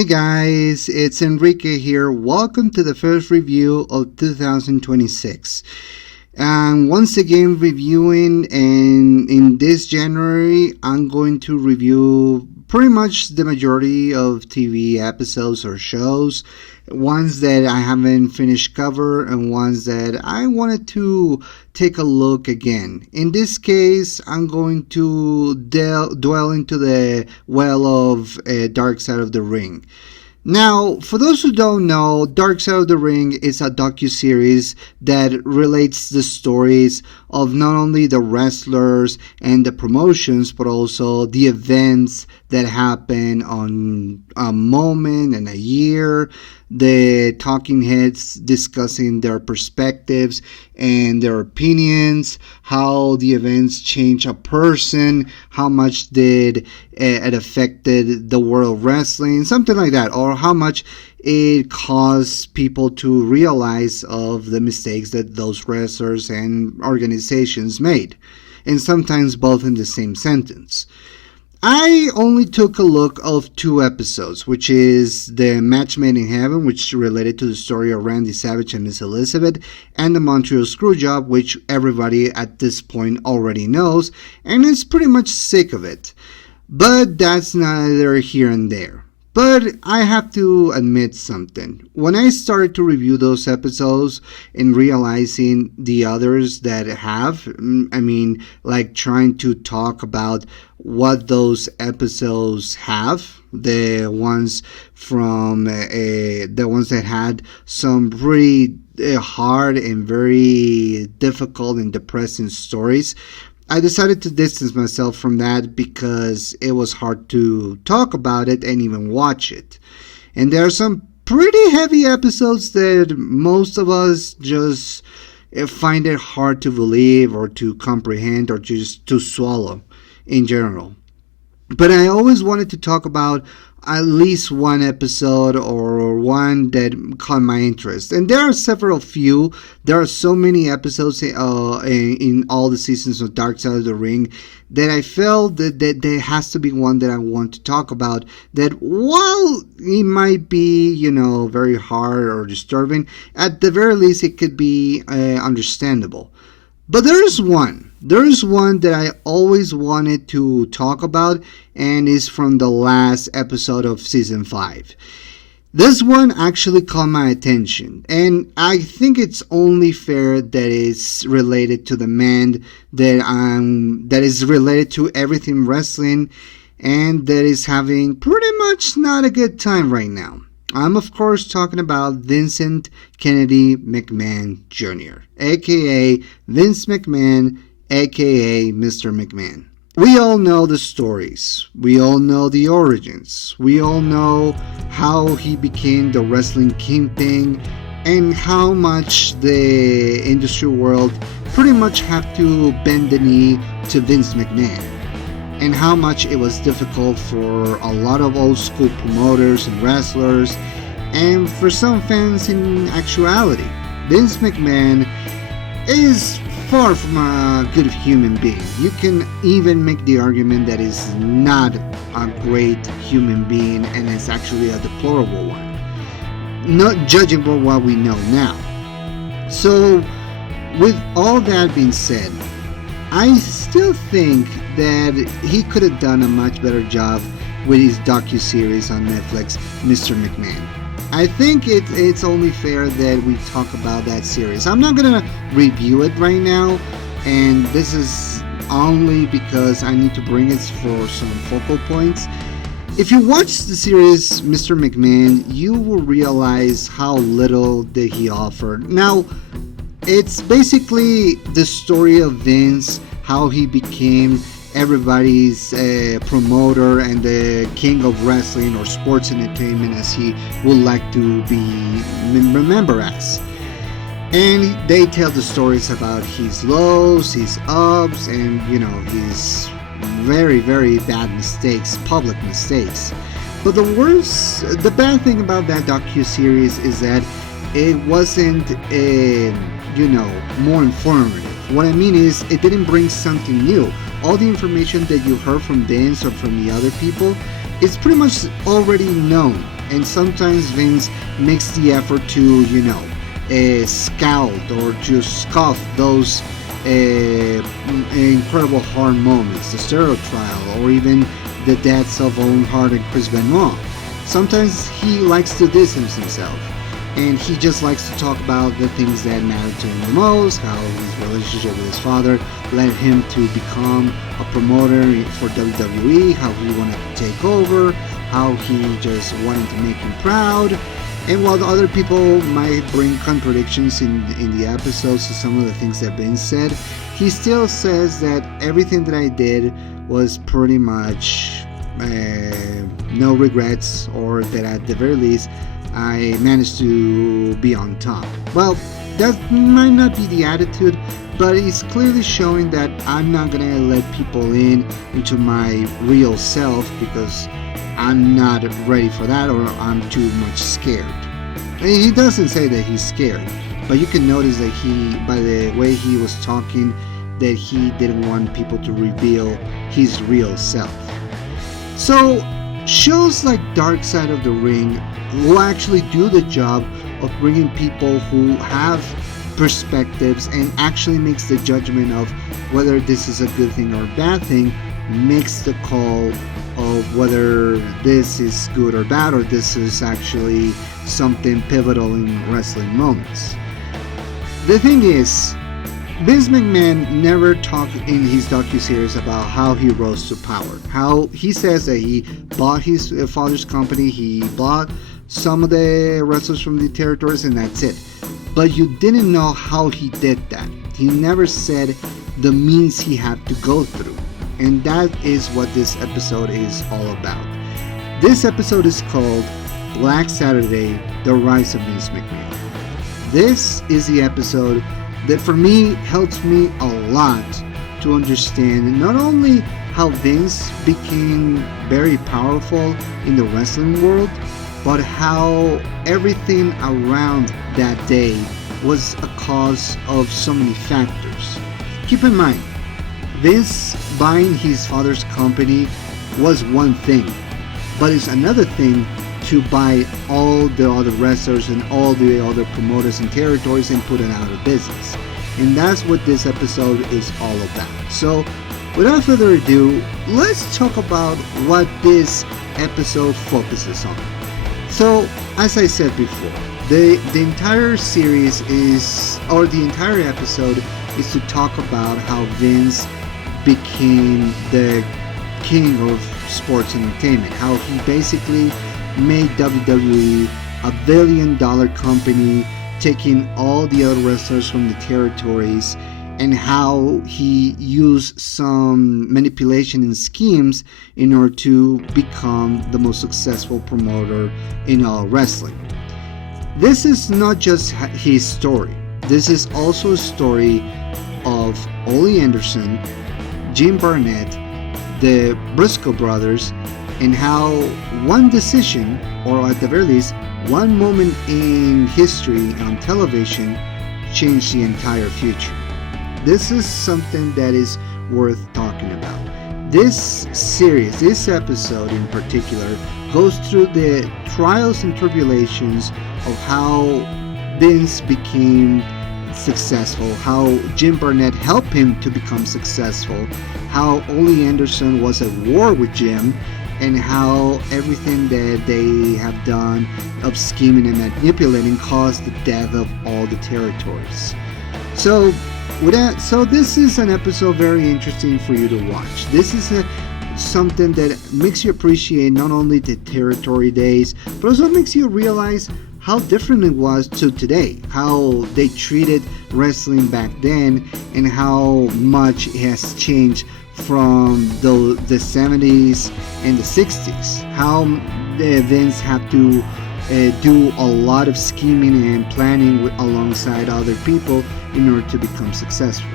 Hey guys, it's Enrique here. Welcome to the first review of 2026. And once again reviewing, and in this January I'm going to review pretty much the majority of TV episodes or shows, ones that I haven't finished cover and ones that I wanted to take a look again. In this case, I'm going to dwell into the well of Dark Side of the Ring. Now, for those who don't know, Dark Side of the Ring is a docuseries that relates the stories of not only the wrestlers and the promotions, but also the events that happen on a moment and a year, the talking heads discussing their perspectives and their opinions, how the events change a person, how much did it affected the world of wrestling, something like that, or how much it caused people to realize of the mistakes that those wrestlers and organizations made, and sometimes both in the same sentence. I only took a look of 2 episodes, which is the Match Made in Heaven, which related to the story of Randy Savage and Miss Elizabeth, and the Montreal Screwjob, which everybody at this point already knows, and is pretty much sick of it. But that's neither here and there. But I have to admit something. When I started to review those episodes and realizing the others that have, like trying to talk about what those episodes have, the ones from the ones that had some pretty hard and very difficult and depressing stories, I decided to distance myself from that because it was hard to talk about it and even watch it. And there are some pretty heavy episodes that most of us just find it hard to believe or to comprehend or just to swallow in general. But I always wanted to talk about at least one episode or one that caught my interest. And there are few. There are so many episodes in all the seasons of Dark Side of the Ring that I felt that there has to be one that I want to talk about, that while it might be, very hard or disturbing, at the very least it could be understandable. But there is one that I always wanted to talk about, and is from the last episode of season 5. This one actually caught my attention, and I think it's only fair that it's related to the man that is related to everything wrestling, and that is having pretty much not a good time right now. I'm of course talking about Vincent Kennedy McMahon Jr., aka Vince McMahon, aka Mr. McMahon. We all know the stories. We all know the origins. We all know how he became the wrestling kingpin and how much the industry world pretty much have to bend the knee to Vince McMahon, and how much it was difficult for a lot of old school promoters and wrestlers, and for some fans in actuality. Vince McMahon is far from a good human being. You can even make the argument that he's not a great human being and is actually a deplorable one, not judging for what we know now. So, with all that being said, I still think that he could have done a much better job with his docuseries on Netflix, Mr. McMahon. I think it's only fair that we talk about that series. I'm not going to review it right now, and this is only because I need to bring it for some focal points. If you watch the series Mr. McMahon, you will realize how little that he offered. Now, it's basically the story of Vince, how he became everybody's promoter and the king of wrestling or sports entertainment, as he would like to be remembered as. And they tell the stories about his lows, his ups, and his very, very bad mistakes, public mistakes. But the bad thing about that docu-series is that it wasn't more informative. What I mean is, it didn't bring something new. All the information that you heard from Vince or from the other people is pretty much already known. and sometimes Vince makes the effort to, scout or to scoff those incredible hard moments, the steroid trial, or even the deaths of Owen Hart and Chris Benoit. Sometimes he likes to distance himself, and he just likes to talk about the things that matter to him the most, how his relationship with his father led him to become a promoter for WWE, how he wanted to take over, how he just wanted to make him proud. And while the other people might bring contradictions in the episodes to some of the things that have been said, he still says that everything that I did was pretty much no regrets, or that at the very least I managed to be on top. Well, that might not be the attitude, but it's clearly showing that I'm not gonna let people into my real self because I'm not ready for that, or I'm too much scared. He doesn't say that he's scared, but you can notice that by the way he was talking, that he didn't want people to reveal his real self. So shows like Dark Side of the Ring will actually do the job of bringing people who have perspectives and actually makes the judgment of whether this is a good thing or a bad thing, makes the call of whether this is good or bad, or this is actually something pivotal in wrestling moments. The thing is, Vince McMahon never talked in his docuseries about how he rose to power. How he says that he bought his father's company, he bought some of the wrestlers from the territories, and that's it. But you didn't know how he did that. He never said the means he had to go through. And that is what this episode is all about. This episode is called Black Saturday, The Rise of Vince McMahon. This is the episode that for me helps me a lot to understand not only how Vince became very powerful in the wrestling world, but how everything around that day was a cause of so many factors. Keep in mind, Vince buying his father's company was one thing, but it's another thing to buy all the other wrestlers and all the other promoters and territories and put it out of business. And that's what this episode is all about. So, without further ado, let's talk about what this episode focuses on. So, as I said before, the entire series the entire episode is to talk about how Vince became the king of sports entertainment, how he basically made WWE a $1 billion company, taking all the other wrestlers from the territories, and how he used some manipulation and schemes in order to become the most successful promoter in all wrestling. This is not just his story. This is also a story of Ole Anderson, Jim Barnett, the Briscoe brothers, and how one decision, or at the very least, one moment in history on television changed the entire future. This is something that is worth talking about. This series, this episode in particular, goes through the trials and tribulations of how Vince became successful, how Jim Barnett helped him to become successful, how Ole Anderson was at war with Jim, and how everything that they have done of scheming and manipulating caused the death of all the territories. So this is an episode very interesting for you to watch. This is something that makes you appreciate not only the territory days, but also makes you realize how different it was to today, how they treated wrestling back then, and how much it has changed from the 70s and the 60s, how the events have to do a lot of scheming and planning alongside other people in order to become successful.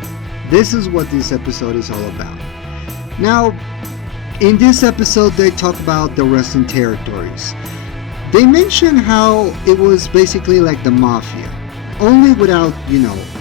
This is what this episode is all about. Now, in this episode, they talk about the wrestling territories. They mention how it was basically like the mafia, only without,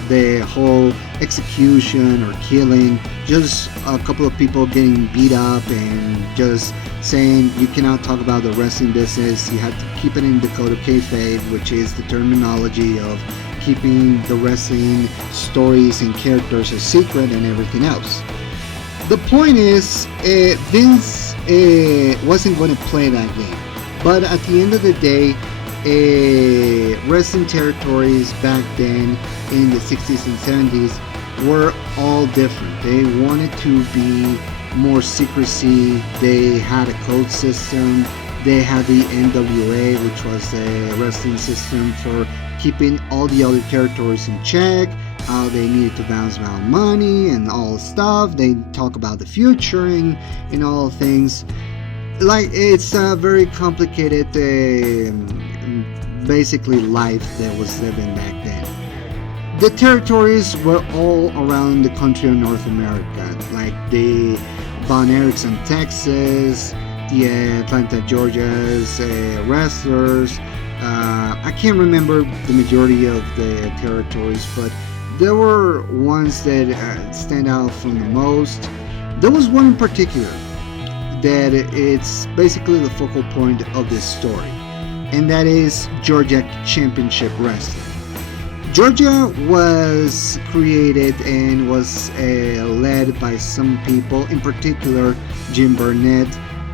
the whole execution or killing, just a couple of people getting beat up and just saying you cannot talk about the wrestling business. You have to keep it in the code of kayfabe, which is the terminology of keeping the wrestling stories and characters a secret and everything else. The point is, Vince wasn't going to play that game. But at the end of the day, wrestling territories back then in the 60s and 70s were all different. They wanted to be more secrecy. They had a code system. They had the NWA, which was the wrestling system for keeping all the other territories in check, how they needed to bounce around money and all stuff. They talk about the future and all things. Like, it's a very complicated basically life that was living back then. The territories were all around the country of North America, like the Von Erickson, Texas, the Atlanta, Georgia's wrestlers. I can't remember the majority of the territories, but there were ones that stand out from the most. There was one in particular that it's basically the focal point of this story, and that is Georgia Championship Wrestling. Georgia was created and was led by some people, in particular Jim Burnett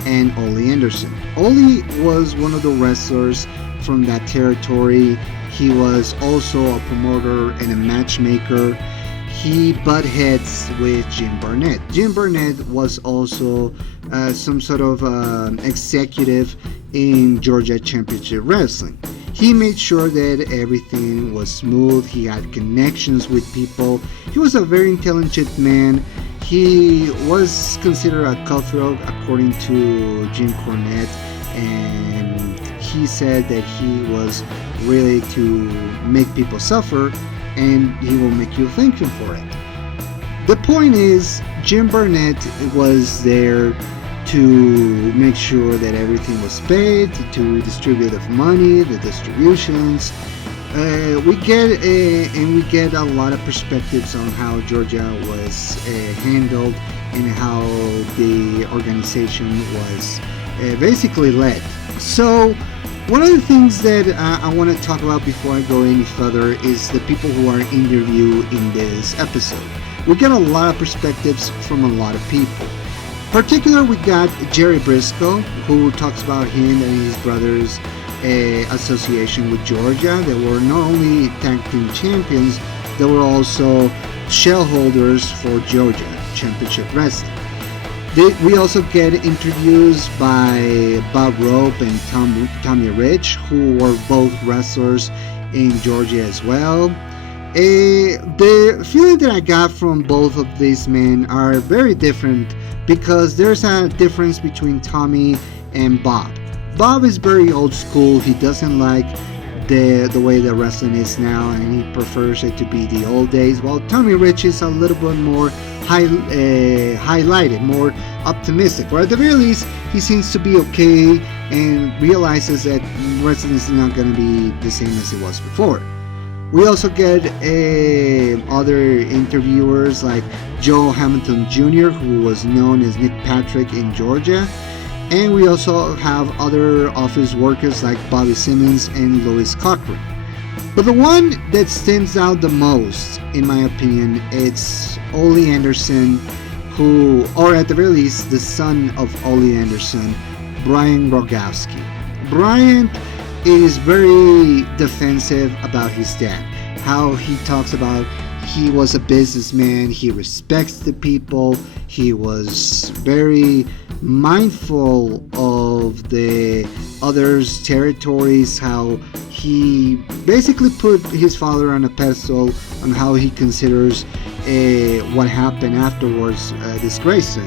and Ole Anderson. Ole was one of the wrestlers from that territory. He was also a promoter and a matchmaker. He butt heads with Jim Burnett. Jim Burnett was also some sort of executive in Georgia Championship Wrestling. He made sure that everything was smooth. He had connections with people. He was a very intelligent man. He was considered a cutthroat according to Jim Cornette, and he said that he was really to make people suffer, and he will make you thank him for it. The point is, Jim Burnett was there to make sure that everything was paid, to distribute the money, the distributions. We get a lot of perspectives on how Georgia was handled and how the organization was basically led. So one of the things that I want to talk about before I go any further is the people who are interviewed in this episode. We get a lot of perspectives from a lot of people. Particular, we got Jerry Briscoe, who talks about him and his brothers' association with Georgia. They were not only tag team champions, they were also shareholders for Georgia Championship Wrestling. We also get interviews by Bob Rope and Tommy Rich, who were both wrestlers in Georgia as well. The feeling that I got from both of these men are very different, because there's a difference between Tommy and Bob. Bob is very old school. He doesn't like the way the wrestling is now, and he prefers it to be the old days, while Tommy Rich is a little bit more highlighted, more optimistic, or at the very least he seems to be okay and realizes that wrestling is not going to be the same as it was before. We also get other interviewers like Joe Hamilton Jr., who was known as Nick Patrick in Georgia. And we also have other office workers like Bobby Simmons and Louis Cochran. But the one that stands out the most, in my opinion, it's Ole Anderson, who, or at the very least, the son of Ole Anderson, Brian Rogowski. Brian is very defensive about his dad, how he talks about he was a businessman, he respects the people, he was very mindful of the others' territories, how he basically put his father on a pedestal on how he considers what happened afterwards disgraceful.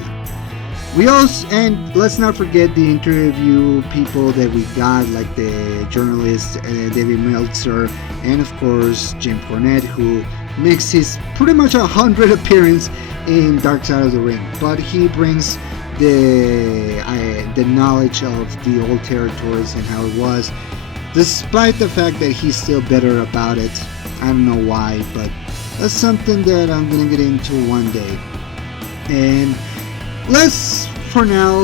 We also, and let's not forget the interview people that we got, like the journalist David Meltzer, and of course Jim Cornette, who makes his pretty much 100 appearance in Dark Side of the Ring, but he brings the knowledge of the old territories and how it was, despite the fact that he's still bitter about it. I don't know why, but That's something that I'm gonna get into one day. And for now,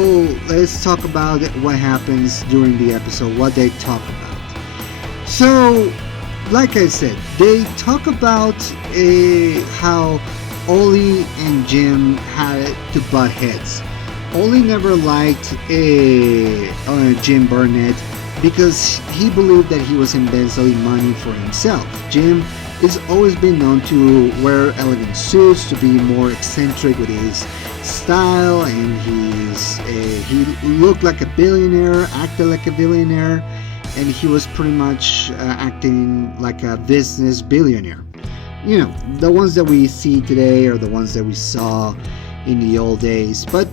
let's talk about what happens during the episode, what they talk about. So, like I said, they talk about how Ollie and Jim had to butt heads. Ollie never liked Jim Barnett because he believed that he was embezzling money for himself. Jim has always been known to wear elegant suits, to be more eccentric with his style, and he looked like a billionaire, acted like a billionaire, and he was pretty much acting like a business billionaire. You know, the ones that we see today are the ones that we saw in the old days. But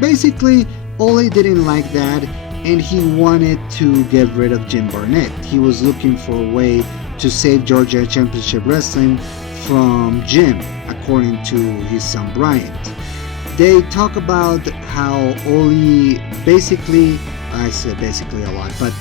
basically, Ole didn't like that, and he wanted to get rid of Jim Barnett. He was looking for a way to save Georgia Championship Wrestling from Jim, according to his son Bryant. They talk about how Ole basically, I said basically a lot, but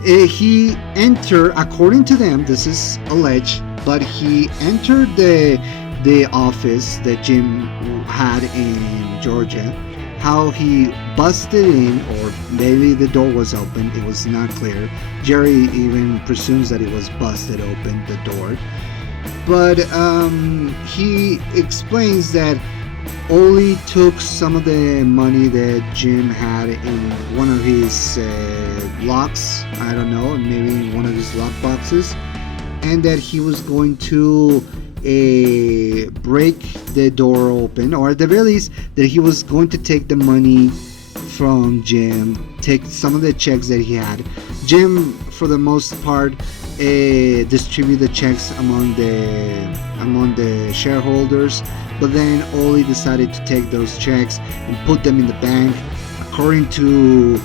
he entered, according to them, this is alleged, but he entered the office that Jim had in Georgia, how he busted in, or maybe the door was open, it was not clear. Jerry even presumes that it was busted open, the door. But he explains that Ole took some of the money that Jim had in one of his locks, I don't know, maybe one of his lock boxes, and that he was going to break the door open, or at the very least that he was going to take the money from Jim, take some of the checks that he had. Jim, for the most part, distribute the checks among the shareholders, but then Ole decided to take those checks and put them in the bank. According to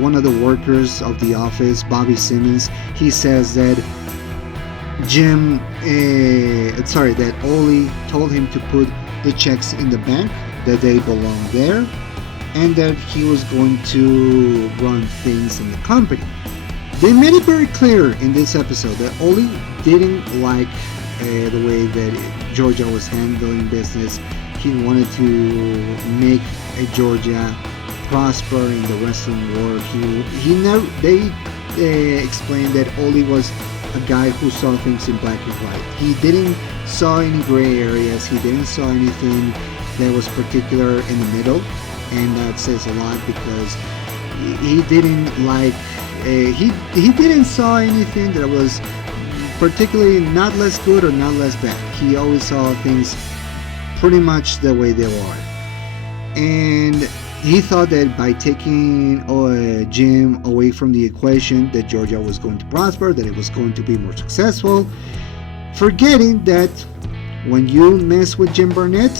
one of the workers of the office, Bobby Simmons, he says that that Ole told him to put the checks in the bank, that they belong there, and that he was going to run things in the company. They made it very clear in this episode that Ole didn't like the way that Georgia was handling business. He wanted to make Georgia prosper in the wrestling world. They explained that Ole was a guy who saw things in black and white. He didn't saw any gray areas. He didn't saw anything that was particular in the middle, and that says a lot because he didn't like he didn't saw anything that was particularly not less good or not less bad. He always saw things pretty much the way they were, and he thought that by taking Jim away from the equation, that Georgia was going to prosper, that it was going to be more successful, forgetting that when you mess with Jim Barnett,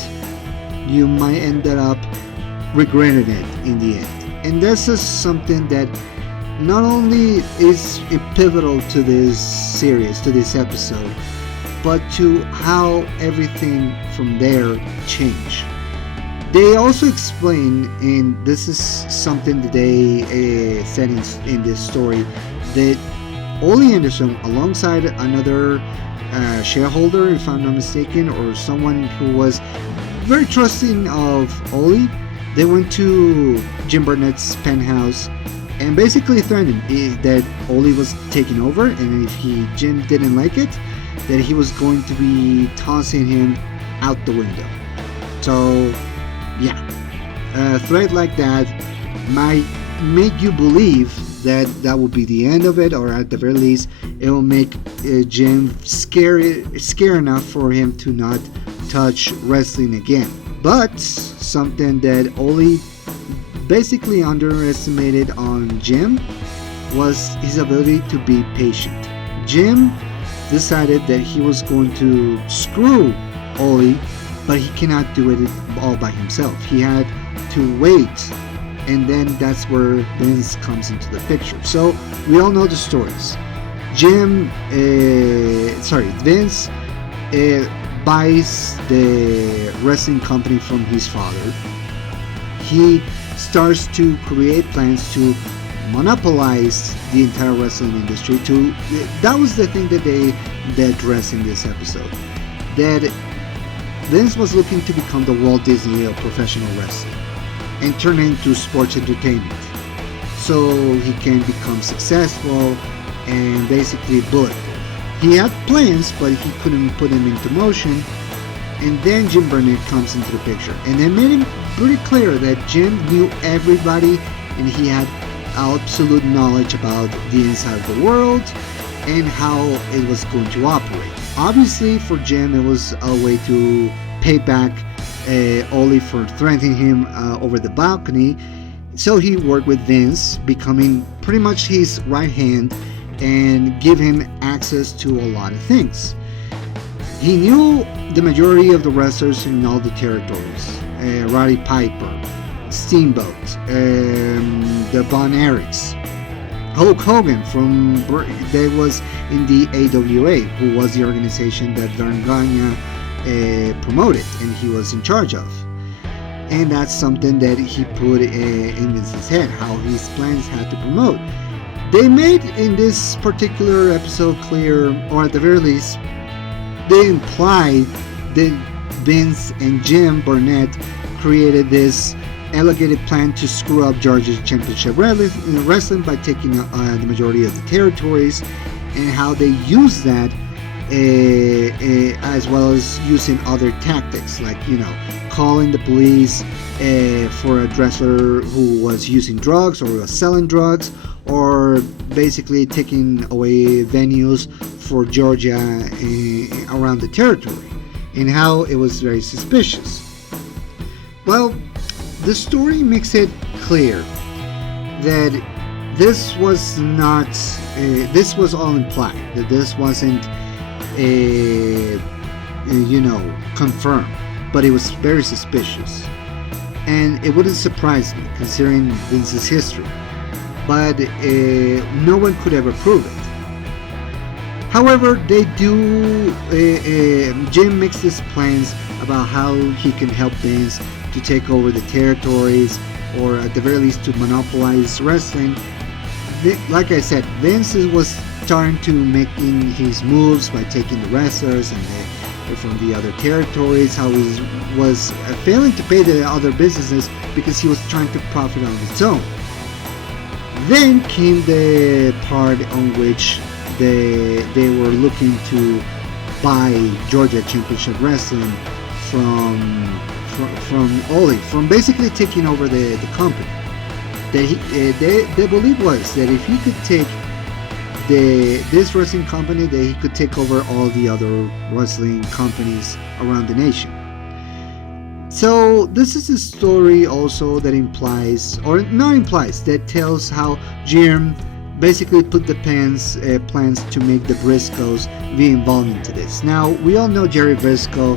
you might end up regretting it in the end. And this is something that not only is pivotal to this series, to this episode, but to how everything from there changed. They also explain, and this is something that they said in this story, that Ole Anderson, alongside another shareholder, if I'm not mistaken, or someone who was very trusting of Ole, they went to Jim Barnett's penthouse and basically threatened that Ole was taking over, and if Jim didn't like it, that he was going to be tossing him out the window. So yeah, a threat like that might make you believe that that will be the end of it, or at the very least it will make Jim scary enough for him to not touch wrestling again. But something that Ole basically underestimated on Jim was his ability to be patient. Jim decided that he was going to screw Ole, but he cannot do it all by himself. He had to wait, and then that's where Vince comes into the picture. So we all know the stories. Vince buys the wrestling company from his father. He starts to create plans to monopolize the entire wrestling industry. That was the thing that they they address in this episode. That Vince was looking to become the Walt Disney of professional wrestling and turn it into sports entertainment, so he can become successful and basically bulletproof. He had plans, but he couldn't put them into motion. And then Jim Burnett comes into the picture, and they made it pretty clear that Jim knew everybody and he had absolute knowledge about the inside of the world and how it was going to operate. Obviously, for Jim, it was a way to pay back Ole for threatening him over the balcony. So he worked with Vince, becoming pretty much his right hand and give him access to a lot of things. He knew the majority of the wrestlers in all the territories. Roddy Piper, Steamboat, the Von Erichs, Hulk Hogan that was in the AWA, who was the organization that Vern Gagne promoted and he was in charge of. And that's something that he put in Vince's head, how his plans had to promote. They made in this particular episode clear, or at the very least, they implied that Vince and Jim Burnett created this allocated plan to screw up Georgia's championship wrestling by taking the majority of the territories, and how they use that as well as using other tactics, like, calling the police for a wrestler who was using drugs or was selling drugs, or basically taking away venues for Georgia around the territory, and how it was very suspicious. Well, the story makes it clear that this was not, this was all implied, that this wasn't, confirmed, but it was very suspicious. And it wouldn't surprise me, considering Vince's history, but no one could ever prove it. However, they do, Jim makes his plans about how he can help Vince to take over the territories, or at the very least to monopolize wrestling. Like I said, Vince was starting to making his moves by taking the wrestlers and from the other territories, how he was failing to pay the other businesses because he was trying to profit on his own. Then came the part on which they were looking to buy Georgia Championship Wrestling from Ole, from basically taking over the company. Their belief was that if he could take this wrestling company, that he could take over all the other wrestling companies around the nation. So this is a story also that implies, or not implies, that tells how Jim basically put the plans to make the Briscoes be involved into this. Now, we all know Jerry Briscoe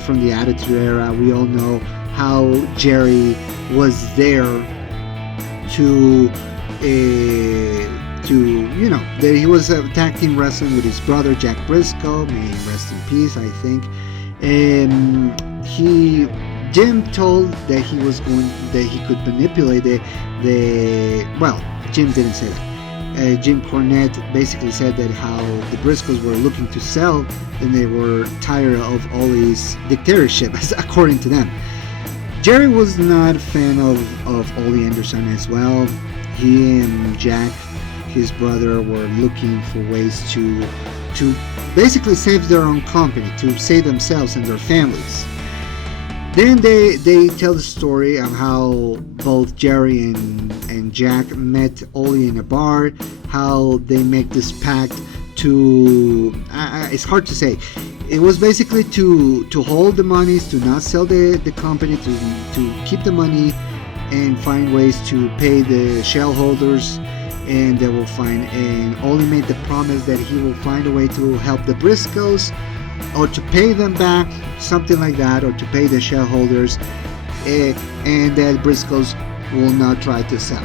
from the Attitude Era. We all know how Jerry was there to that he was a tag team wrestling with his brother Jack Briscoe, may he rest in peace, I think. Jim told that he could manipulate Jim didn't say that. Jim Cornette basically said that how the Briscoes were looking to sell, and they were tired of Ole's dictatorship, according to them. Jerry was not a fan of Ole Anderson as well. He and Jack, his brother, were looking for ways to basically save their own company, to save themselves and their families. Then they tell the story of how both Jerry and Jack met Ole in a bar, how they make this pact to, it's hard to say, it was basically to hold the monies, to not sell the company, to keep the money and find ways to pay the shareholders, and they will find, and Ole made the promise that he will find a way to help the Briscoes, or to pay them back, something like that, or to pay the shareholders, and that Briscoes will not try to sell.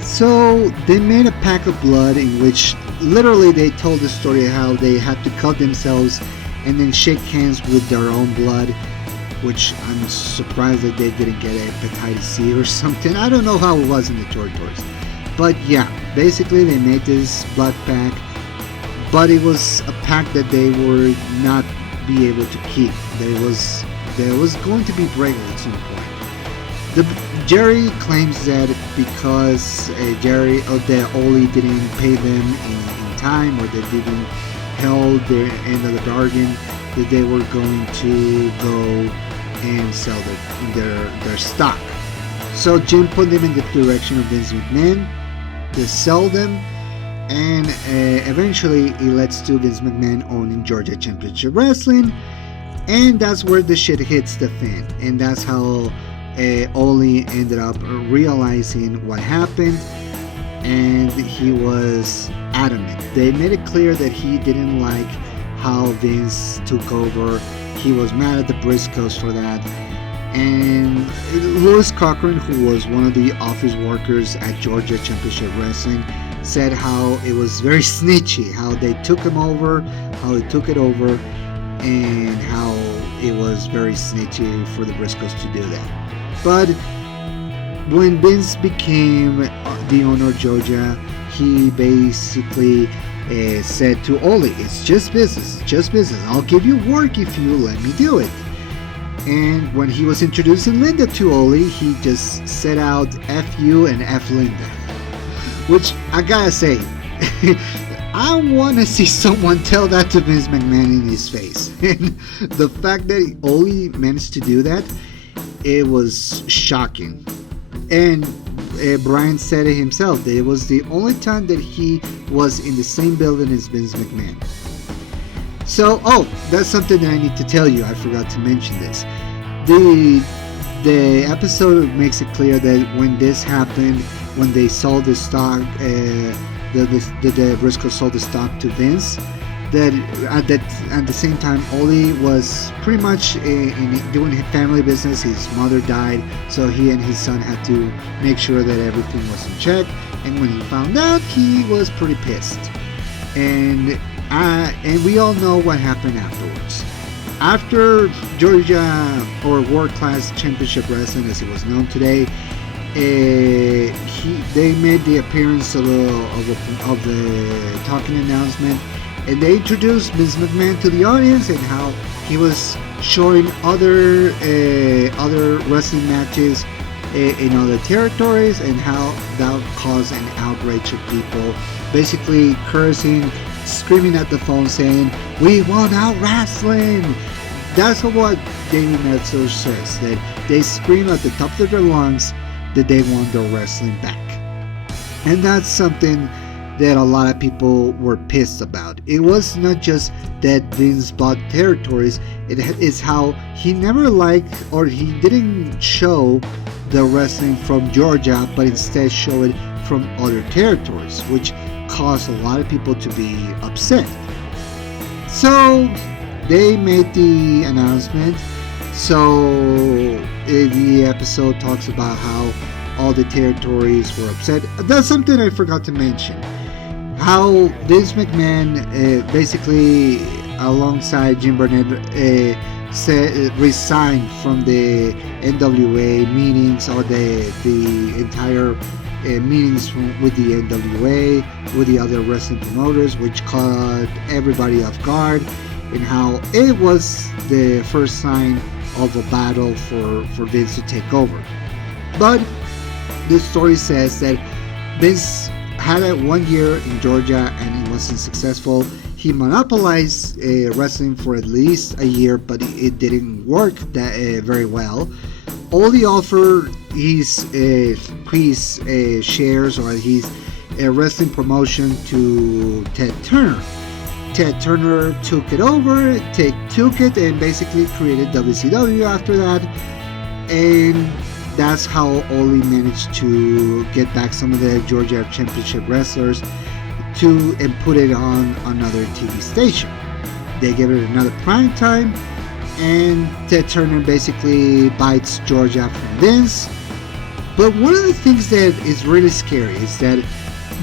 So they made a pack of blood in which literally they told the story how they had to cut themselves and then shake hands with their own blood, which I'm surprised that they didn't get hepatitis C or something. I don't know how it was in the territories. But yeah, basically they made this blood pack, but it was a pact that they would not be able to keep. There was going to be breakup at some point. Jerry claims that because that Ole didn't pay them in time, or they didn't held their end of the bargain, that they were going to go and sell their stock. So Jim put them in the direction of Vince McMahon to sell them, and eventually it leads to Vince McMahon owning Georgia Championship Wrestling, and that's where the shit hits the fan, and that's how Ole ended up realizing what happened, and he was adamant. They made it clear that he didn't like how Vince took over. He was mad at the Briscoes for that. And Louis Cochran, who was one of the office workers at Georgia Championship Wrestling, said how it was very snitchy, how they took him over, how they took it over, and how it was very snitchy for the Briscoes to do that. But when Vince became the owner of Georgia, he basically said to Ole, it's just business, I'll give you work if you let me do it. And when he was introducing Linda to Ole, he just set out F you and F Linda. Which, I gotta say, I want to see someone tell that to Vince McMahon in his face. And the fact that Ole managed to do that, it was shocking. And Brian said it himself, that it was the only time that he was in the same building as Vince McMahon. So, that's something that I need to tell you. I forgot to mention this. The episode makes it clear that when this happened, when they sold the stock, the Briscoe sold the stock to Vince, that at the same time Ole was pretty much in doing his family business. His mother died, so he and his son had to make sure that everything was in check. And when he found out, he was pretty pissed. And we all know what happened afterwards. After Georgia, or World Class Championship Wrestling as it was known today, they made the appearance of the talking announcement, and they introduced Vince McMahon to the audience, and how he was showing other wrestling matches in other territories, and how that caused an outrage of people, basically cursing, screaming at the phone, saying, "We want out wrestling!" That's what Davey Meltzer says, that they scream at the top of their lungs that they want their wrestling back. And that's something that a lot of people were pissed about. It was not just that Vince bought territories, it is how he never liked, or he didn't show the wrestling from Georgia, but instead show it from other territories, which caused a lot of people to be upset. So they made the announcement. So the episode talks about how all the territories were upset. That's something I forgot to mention. How Vince McMahon basically, alongside Jim Barnett, resigned from the NWA meetings, or the entire meetings with the NWA, with the other wrestling promoters, which caught everybody off guard, and how it was the first sign of a battle for Vince to take over. But this story says that Vince had it 1 year in Georgia and it wasn't successful. He monopolized wrestling for at least a year, but it didn't work that very well. Ole offered his shares, or his wrestling promotion, to Ted Turner. Ted Turner took it over, took it, and basically created WCW after that. And that's how Ole managed to get back some of the Georgia Championship wrestlers and put it on another TV station. They gave it another prime time, and Ted Turner basically bites Georgia from Vince. But one of the things that is really scary is that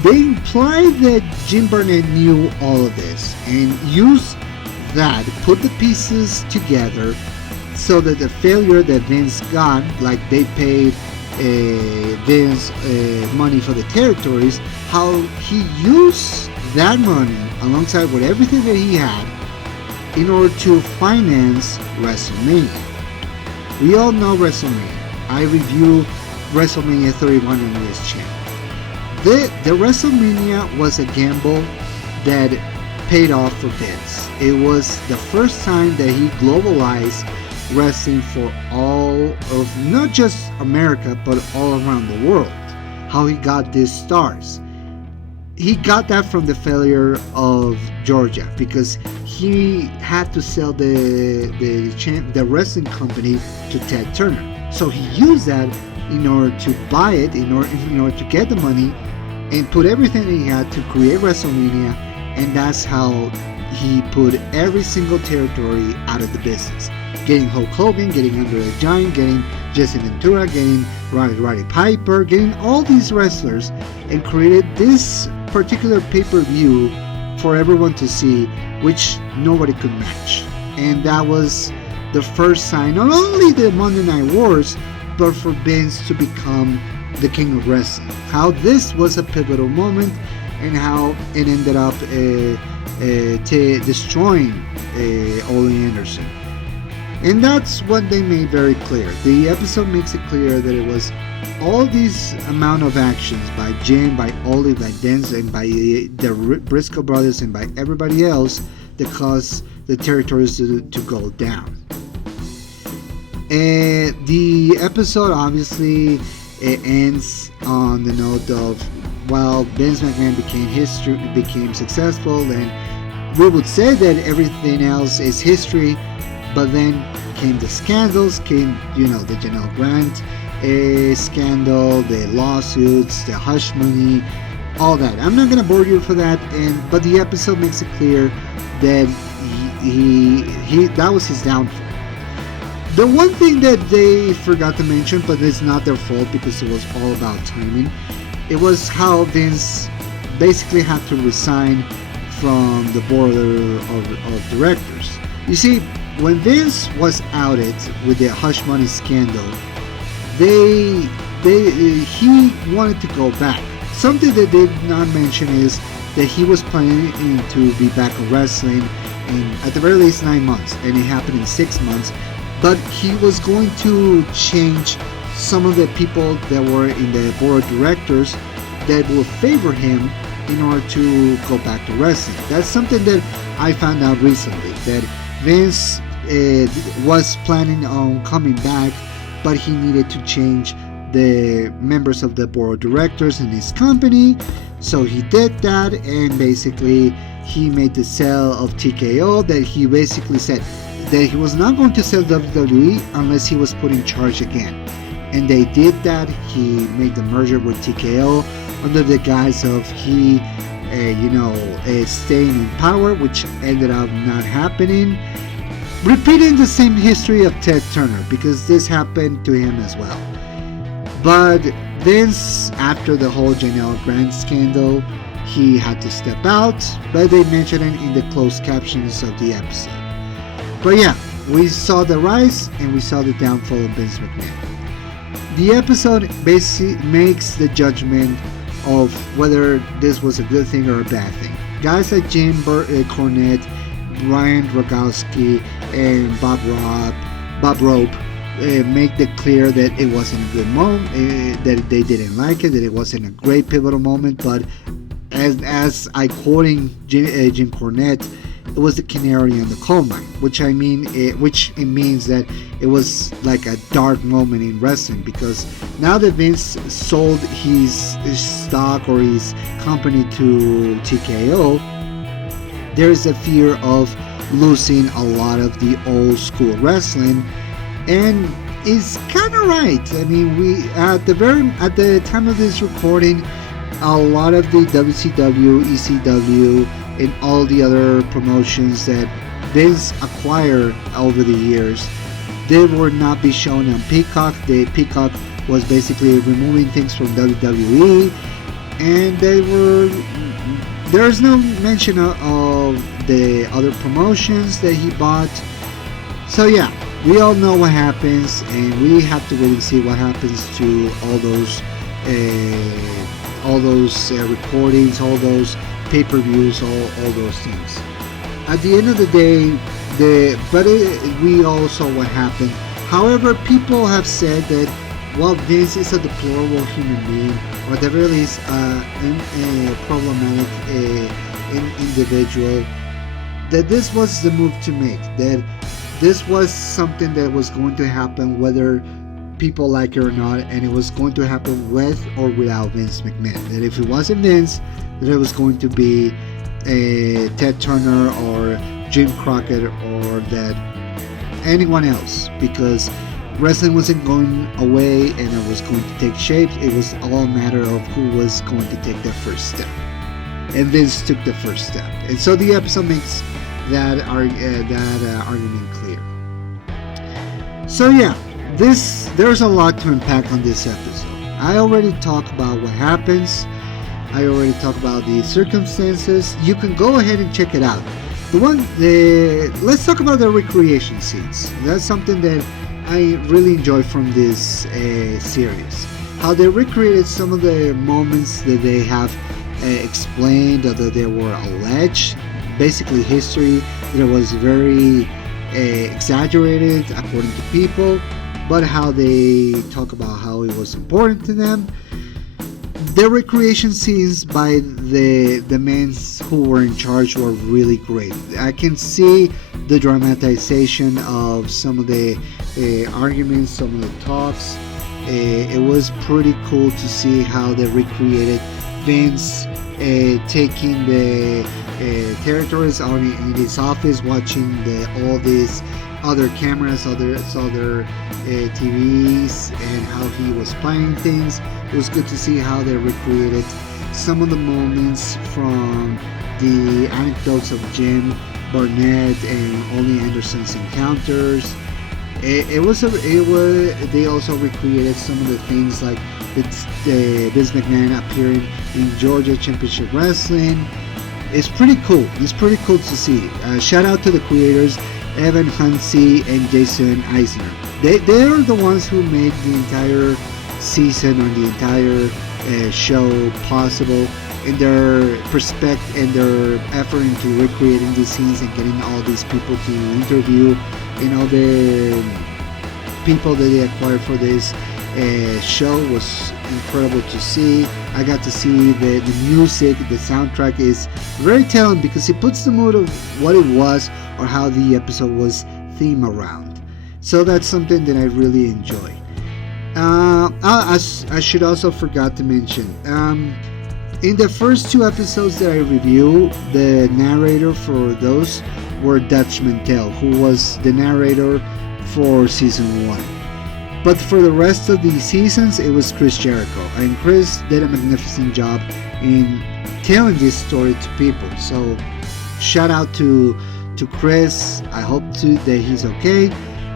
they imply that Jim Barnett knew all of this and used that, put the pieces together, so that the failure that Vince got, like they paid Vince money for the territories, how he used that money alongside with everything that he had in order to finance WrestleMania. We all know WrestleMania. I review WrestleMania 31 on this channel. The WrestleMania was a gamble that paid off for Vince. It was the first time that he globalized wrestling for all of, not just America, but all around the world. How he got these stars. He got that from the failure of Georgia, because he had to sell the wrestling company to Ted Turner. So he used that in order to buy it, in order to get the money, and put everything that he had to create WrestleMania, and that's how he put every single territory out of the business. Getting Hulk Hogan, getting Andre the Giant, getting Jesse Ventura, getting Roddy Piper, getting all these wrestlers, and created this particular pay-per-view for everyone to see, which nobody could match. And that was the first sign, not only the Monday Night Wars, but for Vince to become the king of wrestling. How this was a pivotal moment, and how it ended up destroying Ole Anderson. And that's what they made very clear. The episode makes it clear that it was all these amount of actions by Jim, by Ole, by Vince, and by the Briscoe brothers, and by everybody else that caused the territories to go down. And the episode obviously ends on the note of, while Vince McMahon became successful, and we would say that everything else is history, but then came the scandals, the Janelle Grant scandal, the lawsuits, the hush money, all that. I'm not gonna bore you for that, but the episode makes it clear that he that was his downfall. The one thing that they forgot to mention, but it's not their fault because it was all about timing, it was how Vince basically had to resign from the board of directors. You see, when Vince was outed with the hush money scandal, he wanted to go back. Something that they did not mention is that he was planning to be back in wrestling in at the very least 9 months, and it happened in 6 months. But he was going to change some of the people that were in the board of directors that will favor him in order to go back to wrestling. That's something that I found out recently, that Vince was planning on coming back, but he needed to change the members of the board of directors in his company. So he did that, and basically he made the sale of TKO, that he basically said that he was not going to sell WWE unless he was put in charge again. And they did that. He made the merger with TKO under the guise of staying in power, which ended up not happening. Repeating the same history of Ted Turner, because this happened to him as well. But Vince, after the whole Janelle Grant scandal, he had to step out, but they mentioned it in the closed captions of the episode. But yeah, we saw the rise and we saw the downfall of Vince McMahon. The episode basically makes the judgment of whether this was a good thing or a bad thing. Guys like Jim Cornette, Ryan Rogowski, and Bob Rope make it clear that it wasn't a good moment, that they didn't like it, that it wasn't a great pivotal moment. But as I quoting Jim Cornette, it was the canary in the coal mine, which it means that it was like a dark moment in wrestling, because now that Vince sold his stock or his company to TKO, there is a fear of losing a lot of the old school wrestling, and it's kind of right. I mean, at the time of this recording, a lot of the WCW, ECW, and all the other promotions that Vince acquired over the years, they would not be shown on Peacock. Peacock was basically removing things from WWE, and there's no mention of the other promotions that he bought. So yeah, we all know what happens, and we have to wait and see what happens to all those recordings, all those pay-per-views, all those things. At the end of the day, we all saw what happened. However, people have said that while Vince is a deplorable human being, or at the very least a problematic individual, that this was the move to make. That this was something that was going to happen whether people like it or not, and it was going to happen with or without Vince McMahon. That if it wasn't Vince, that it was going to be Ted Turner or Jim Crockett or that anyone else, because wrestling wasn't going away and it was going to take shape. It was all a matter of who was going to take that first step, and Vince took the first step, and so the episode makes that argument clear. So yeah, there's a lot to unpack on this episode. I already talked about what happens. I already talked about the circumstances. You can go ahead and check it out. Let's talk about the recreation scenes. That's something that I really enjoy from this series. How they recreated some of the moments that they have explained, or that they were alleged, basically history that was very exaggerated according to people, but how they talk about how it was important to them. The recreation scenes by the men who were in charge were really great. I can see the dramatization of some of the arguments, some of the talks. It was pretty cool to see how they recreated Vince taking the territories out in his office, watching all these other cameras, other TVs, and how he was planning things. It was good to see how they recreated some of the moments from the anecdotes of Jim Barnett and Ole Anderson's encounters. They also recreated some of the things like Vince McMahon appearing in Georgia Championship Wrestling. It's pretty cool. It's pretty cool to see. Shout out to the creators, Evan Hansi and Jason Eisner. They're the ones who made the entire season or the entire show possible, in their perspective and their effort into recreating these scenes and getting all these people to interview, all the people that they acquired for this show was incredible to see. I got to see the music, the soundtrack is very telling because it puts the mood of what it was or how the episode was themed around. So that's something that I really enjoy. I should also forgot to mention, in the first two episodes that I review, the narrator for those were Dutch Mantel, who was the narrator for season 1. But for the rest of the seasons, it was Chris Jericho, and Chris did a magnificent job in telling this story to people. So shout out to Chris. I hope that he's okay,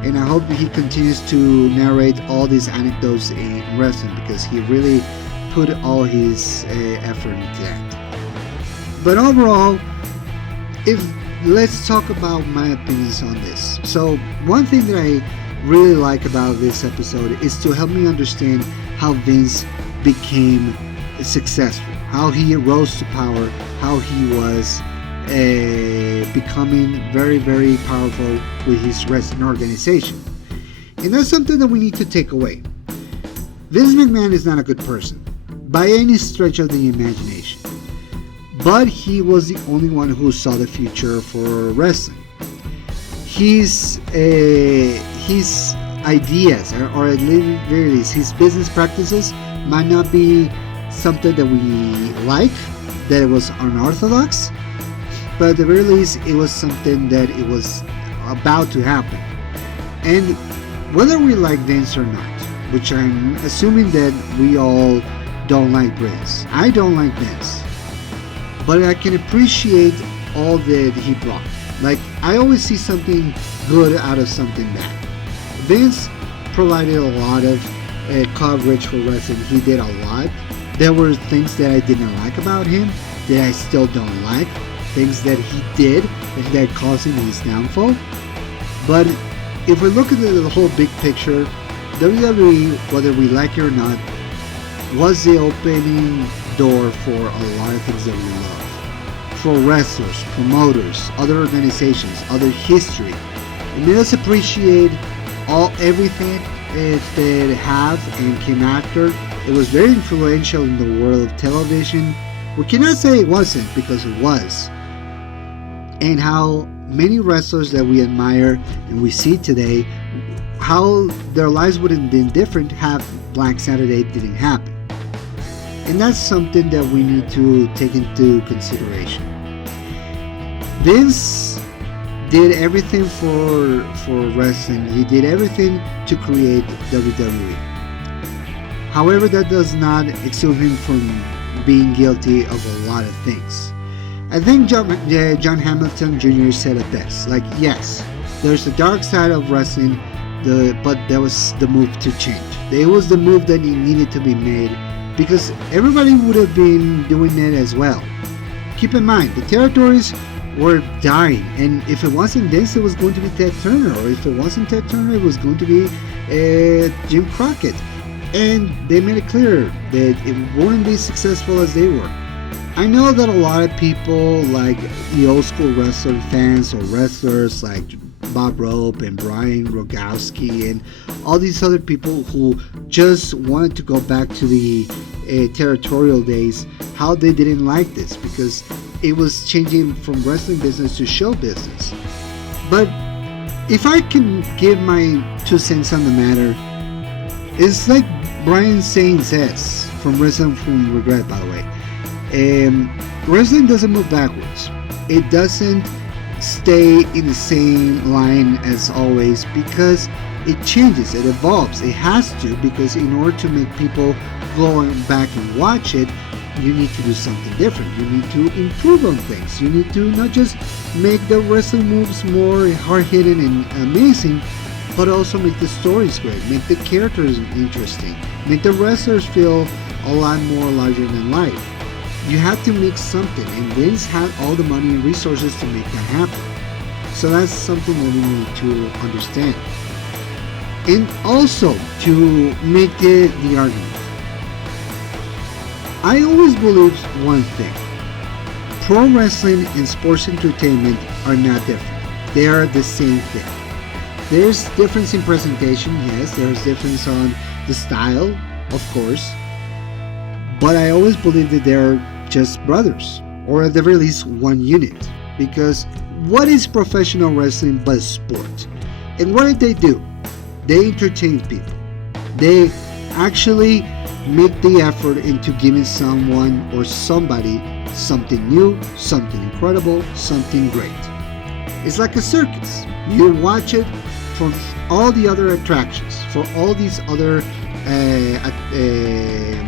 and I hope he continues to narrate all these anecdotes in wrestling, because he really put all his effort into that. But overall, let's talk about my opinions on this. So one thing that I really like about this episode is to help me understand how Vince became successful, how he rose to power, how he was becoming very, very powerful with his wrestling organization. And that's something that we need to take away. Vince McMahon is not a good person by any stretch of the imagination, but he was the only one who saw the future for wrestling. His ideas, or at least his business practices, might not be something that we like, that it was unorthodox, but at the very least it was something that it was about to happen. And whether we like Vince or not, which I'm assuming that we all don't like Vince, I don't like Vince, but I can appreciate all that he brought. Like, I always see something good out of something bad. Vince provided a lot of coverage for wrestling. He did a lot. There were things that I didn't like about him that I still don't like. Things that he did that caused him his downfall. But if we look at the whole big picture, WWE, whether we like it or not, was the opening door for a lot of things that we love. for wrestlers, promoters, other organizations, other history. It made us appreciate everything that have and came after. It was very influential in the world of television. We cannot say it wasn't, because it was. And how many wrestlers that we admire and we see today, how their lives would have been different had Black Saturday didn't happen. And that's something that we need to take into consideration. Vince did everything for wrestling. He did everything to create WWE. However, that does not excuse him from being guilty of a lot of things. I think John Hamilton Jr. said it best. Like, yes, there's the dark side of wrestling, but that was the move to change. It was the move that needed to be made, because everybody would have been doing it as well. Keep in mind, the territories were dying, and if it wasn't Vince, it was going to be Ted Turner, or if it wasn't Ted Turner, it was going to be Jim Crockett. And they made it clear that it wouldn't be successful as they were. I know that a lot of people, like the old school wrestler fans or wrestlers like Bob Rope and Brian Rogowski and all these other people who just wanted to go back to the territorial days, how they didn't like this, because it was changing from wrestling business to show business. But if I can give my 2 cents on the matter, it's like Brian Sain says, from Wrestling from Regret, by the way. Wrestling doesn't move backwards. It doesn't stay in the same line as always, because it changes, it evolves. It has to, because in order to make people go back and watch it, you need to do something different. You need to improve on things. You need to not just make the wrestling moves more hard-hitting and amazing, but also make the stories great, make the characters interesting, make the wrestlers feel a lot more larger than life. You have to make something, and Vince had all the money and resources to make that happen. So that's something that we need to understand. And also, to make the argument, I always believe one thing: pro wrestling and sports entertainment are not different. They are the same thing. There's difference in presentation, yes, there's difference on the style, of course, but I always believe that they're just brothers, or at the very least one unit, because what is professional wrestling but sport? And what did they do? They entertain people. They actually make the effort into giving someone or somebody something new, something incredible, something great. It's like a circus. You watch it from all the other attractions, for all these other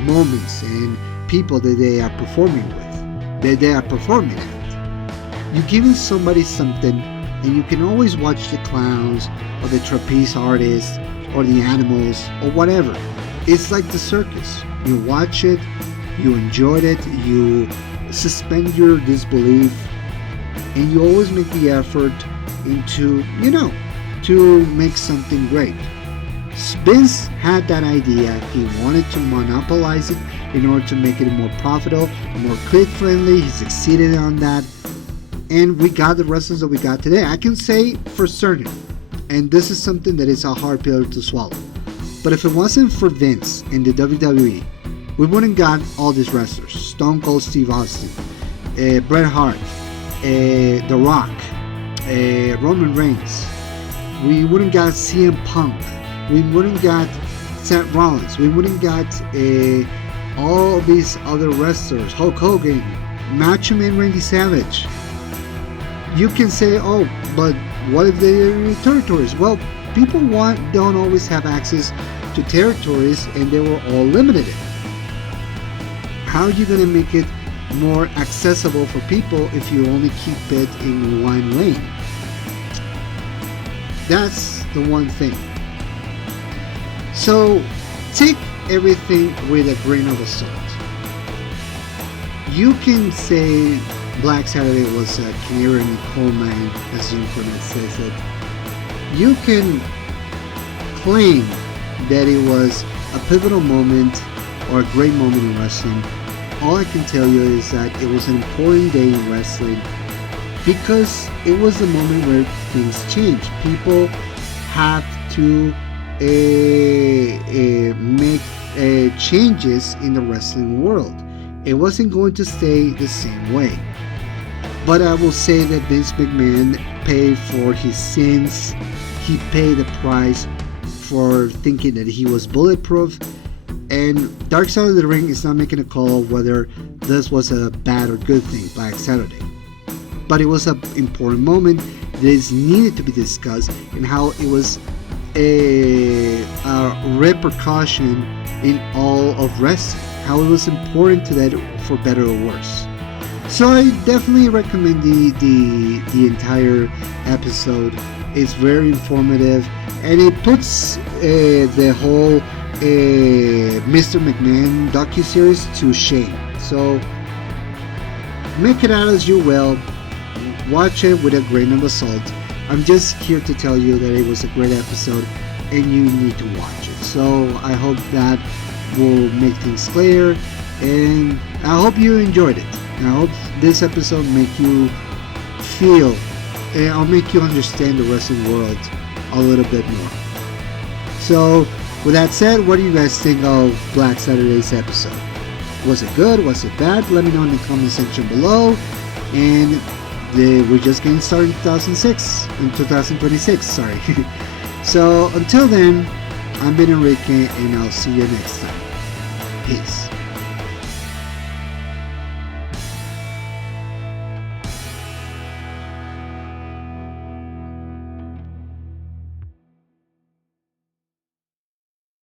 moments and people that they are performing with, that they are performing at. You're giving somebody something, and you can always watch the clowns or the trapeze artists or the animals or whatever. It's like the circus. You watch it, you enjoy it, you suspend your disbelief, and you always make the effort into, to make something great. Vince had that idea. He wanted to monopolize it in order to make it more profitable, more kid-friendly. He succeeded on that, and we got the wrestlers that we got today. I can say for certain, and this is something that is a hard pill to swallow, but if it wasn't for Vince and the WWE, we wouldn't got all these wrestlers: Stone Cold Steve Austin, Bret Hart, The Rock, Roman Reigns. We wouldn't got CM Punk. We wouldn't got Seth Rollins. We wouldn't got all these other wrestlers: Hulk Hogan, Macho Man Randy Savage. You can say, oh, but what if they're territories? Well, people don't always have access to territories, and they were all limited. How are you going to make it more accessible for people if you only keep it in one lane? That's the one thing. So take everything with a grain of salt. You can say Black Saturday was a canary in the coal mine, as Jim Cornette says it. You can claim that it was a pivotal moment or a great moment in wrestling all I can tell you is that it was an important day in wrestling because it was the moment where things changed. People have to make changes in the wrestling world. It wasn't going to stay the same way. But I will say that Vince McMahon paid for his sins. He paid the price for thinking that he was bulletproof. And Dark Side of the Ring is not making a call whether this was a bad or good thing, Black Saturday. But it was an important moment that is needed to be discussed, and how it was a repercussion in all of wrestling. How it was important to that, for better or worse. So I definitely recommend the entire episode. It's very informative, and it puts the whole Mr. McMahon docuseries to shame. So make it out as you will. Watch it with a grain of salt. I'm just here to tell you that it was a great episode and you need to watch it. So I hope that will make things clear, and I hope you enjoyed it. And I hope this episode make you feel, or make you understand the wrestling world a little bit more. So with that said, what do you guys think of Black Saturday's episode? Was it good? Was it bad? Let me know in the comment section below. And we're just getting started in 2026, sorry. So until then, I've been Enrique, and I'll see you next time. Peace.